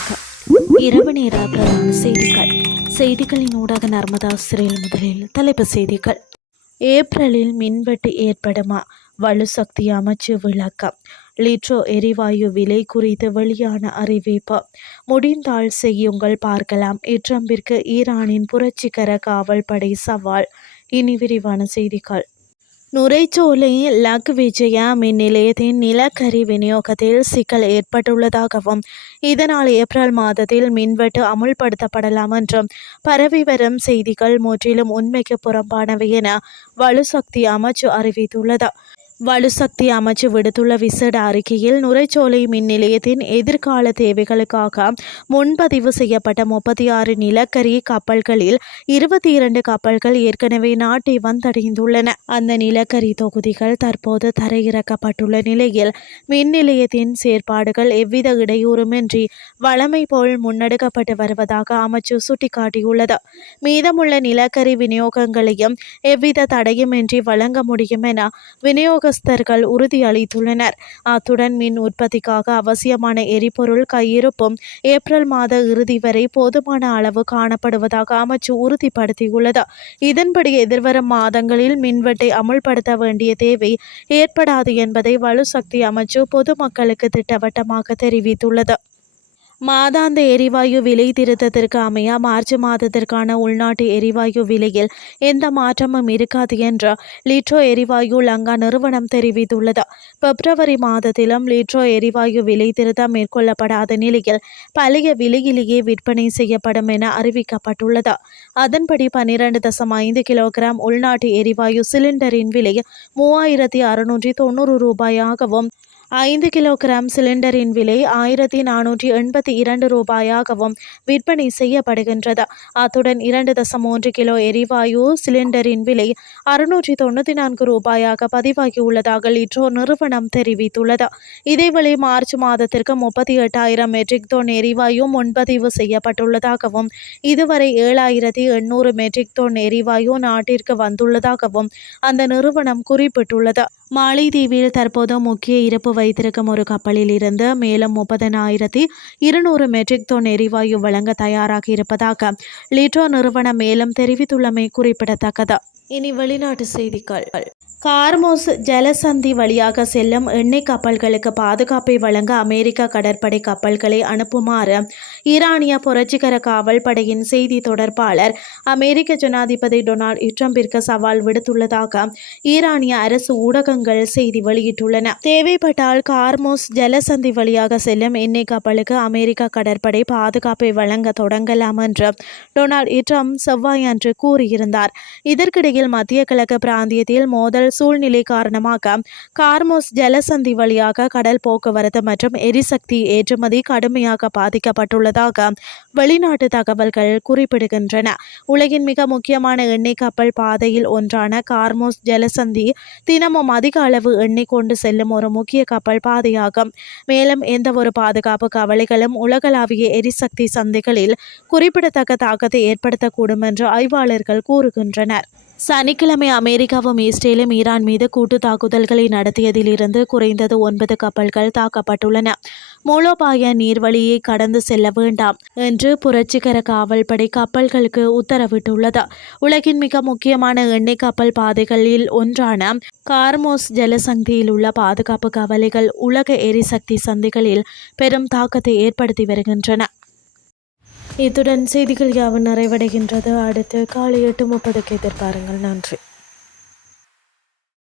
வணக்கம். இரவு நேர பிரதான செய்திகள். செய்திகளின் ஊடாக நர்மதா சிறையில் முதலில் தலைப்புச் செய்திகள். ஏப்ரலில் மின்வெட்டு ஏற்படுமா? வலுசக்தி அமைச்சு விளக்கம். லிட்ரோ எரிவாயு விலை குறித்து வெளியான அறிவிப்பு. முடிந்தால் செய்யுங்கள், பார்க்கலாம். ட்ரம்பிற்கு ஈரானின் புரட்சிகர காவல் படை சவால். இனி விரிவான செய்திகள். நுரைச்சோலை லக் விஜயா மின் நிலையத்தின் நிலக்கரி விநியோகத்தில் சிக்கல் ஏற்பட்டுள்ளதாகவும் இதனால் ஏப்ரல் மாதத்தில் மின்வெட்டு அமுல்படுத்தப்படலாம் என்றும் பரவி வரும் செய்திகள் முற்றிலும் உண்மைக்கு புறம்பானவை என வலுசக்தி அமைச்சு அறிவித்துள்ளது. வலுசக்தி அமைச்சு விடுத்துள்ள விசேட அறிக்கையில் நுரைச்சோலை மின் நிலையத்தின் எதிர்கால தேவைகளுக்காக முன்பதிவு செய்யப்பட்ட 36 நிலக்கரி கப்பல்களில் 22 கப்பல்கள் ஏற்கனவே நாட்டை வந்தடைந்துள்ளன. அந்த நிலக்கரி தொகுதிகள் தற்போது தரையிறக்கப்பட்டுள்ள நிலையில் மின் நிலையத்தின் செயற்பாடுகள் எவ்வித இடையூறுமின்றி வழமை போல் முன்னெடுக்கப்பட்டு வருவதாக அமைச்சு சுட்டிக்காட்டியுள்ளது. மீதமுள்ள நிலக்கரி விநியோகங்களையும் எவ்வித தடையுமின்றி வழங்க முடியும் என விநியோகஸ்தர்கள் உறுதியளித்துள்ளனர். அத்துடன் மின் உற்பத்திக்காக அவசியமான எரிபொருள் கையிருப்பும் ஏப்ரல் மாத இறுதி வரை போதுமான அளவு காணப்படுவதாக அமைச்சு உறுதிப்படுத்தியுள்ளது. இதன்படி எதிர்வரும் மாதங்களில் மின்வெட்டை அமுல்படுத்த வேண்டிய தேவை ஏற்படாது என்பதை வலுசக்தி அமைச்சு பொதுமக்களுக்கு திட்டவட்டமாக தெரிவித்துள்ளது. மாதாந்த எரிவாயு விலை திருத்தத்திற்கு அமைய மார்ச் மாதத்திற்கான உள்நாட்டு எரிவாயு விலையில் எந்த மாற்றமும் இருக்காது என்று லிட்ரோ எரிவாயு லங்கா நிறுவனம் தெரிவித்துள்ளது. பிப்ரவரி மாதத்திலும் லிட்ரோ எரிவாயு விலை திருத்தம் மேற்கொள்ளப்படாத நிலையில் பழைய விலையிலேயே விற்பனை செய்யப்படும் என அறிவிக்கப்பட்டுள்ளது. அதன்படி 12.5 கிலோகிராம் உள்நாட்டு எரிவாயு சிலிண்டரின் விலை 3690 ரூபாயாகவும் 5 கிலோகிராம் சிலிண்டரின் விலை 1482 ரூபாயாகவும் விற்பனை செய்யப்படுகின்றது. அத்துடன் 2.3 கிலோ எரிவாயு சிலிண்டரின் விலை 694 ரூபாயாக பதிவாகியுள்ளதாக லிட்ரோ நிறுவனம் தெரிவித்துள்ளது. இதேவேளை மார்ச் மாதத்திற்கு 38,000 மெட்ரிக் டன் எரிவாயு முன்பதிவு செய்யப்பட்டுள்ளதாகவும் இதுவரை 7,800 மெட்ரிக் டன் எரிவாயு நாட்டிற்கு வந்துள்ளதாகவும் அந்த நிறுவனம் குறிப்பிட்டுள்ளது. மாலைதீவில் தற்போது முக்கிய இருப்பு வைத்திருக்கும் ஒரு கப்பலில் இருந்து மேலும் 30,200 மெட்ரிக் டன் எரிவாயு வழங்க தயாராக இருப்பதாக லிட்ரோ நிறுவனம் மேலும் தெரிவித்துள்ளமை குறிப்பிடத்தக்கது. இனி வெளிநாட்டு செய்திகள். கார்மோஸ் ஜலசந்தி வழியாக செல்லும் எண்ணெய் கப்பல்களுக்கு பாதுகாப்பை வழங்க அமெரிக்க கடற்படை கப்பல்களை அனுப்புமாறு ஈரானிய புரட்சிகர காவல் படையின் செய்தி தொடர்பாளர் அமெரிக்க ஜனாதிபதி டொனால்ட் ட்ரம்பிற்கு சவால் விடுத்துள்ளதாக ஈரானிய அரசு ஊடகங்கள் செய்தி வெளியிட்டுள்ளன. தேவைப்பட்டால் கார்மோஸ் ஜலசந்தி வழியாக செல்லும் எண்ணெய் கப்பலுக்கு அமெரிக்க கடற்படை பாதுகாப்பை வழங்க தொடங்கலாம் என்று டொனால்ட் ட்ரம்ப் செவ்வாயன்று கூறியிருந்தார். இதற்கிடையில் மத்திய கிழக்கு பிராந்தியத்தில் மோதல் சூழ்நிலை காரணமாக கார்மோஸ் ஜலசந்தி வழியாக கடல் போக்குவரத்து மற்றும் எரிசக்தி ஏற்றுமதி கடுமையாக பாதிக்கப்பட்டுள்ளதாக வெளிநாட்டு தகவல்கள் குறிப்பிடுகின்றன. உலகின் மிக முக்கியமான எண்ணெய் கப்பல் பாதையில் ஒன்றான கார்மோஸ் ஜலசந்தி தினமும் அதிக அளவு எண்ணெய் கொண்டு செல்லும் ஒரு முக்கிய கப்பல் பாதையாகும். மேலும் எந்த ஒரு பாதுகாப்பு கவலைகளும் உலகளாவிய எரிசக்தி சந்தைகளில் குறிப்பிடத்தக்க தாக்கத்தை ஏற்படுத்தக்கூடும் என்று ஆய்வாளர்கள் கூறுகின்றனர். சனிக்கிழமை அமெரிக்காவும் இஸ்ரேலும் ஈரான் மீது கூட்டு தாக்குதல்களை நடத்தியதில் இருந்து குறைந்தது 9 கப்பல்கள் தாக்கப்பட்டுள்ளன. மூலோபாய நீர்வழியை கடந்து செல்ல வேண்டாம் என்று புரட்சிகர காவல்படை கப்பல்களுக்கு உத்தரவிட்டுள்ளது. உலகின் மிக முக்கியமான எண்ணெய் கப்பல் பாதைகளில் ஒன்றான கார்மோஸ் ஜலசந்தியில் உள்ள பாதுகாப்பு கவலைகள் உலக எரிசக்தி சந்தைகளில் பெரும் தாக்கத்தை ஏற்படுத்தி வருகின்றன. இத்துடன் செய்திகள் யாவும் நிறைவடைகின்றது. அடுத்து காலை 8:30 எதிர்பாருங்கள். நன்றி.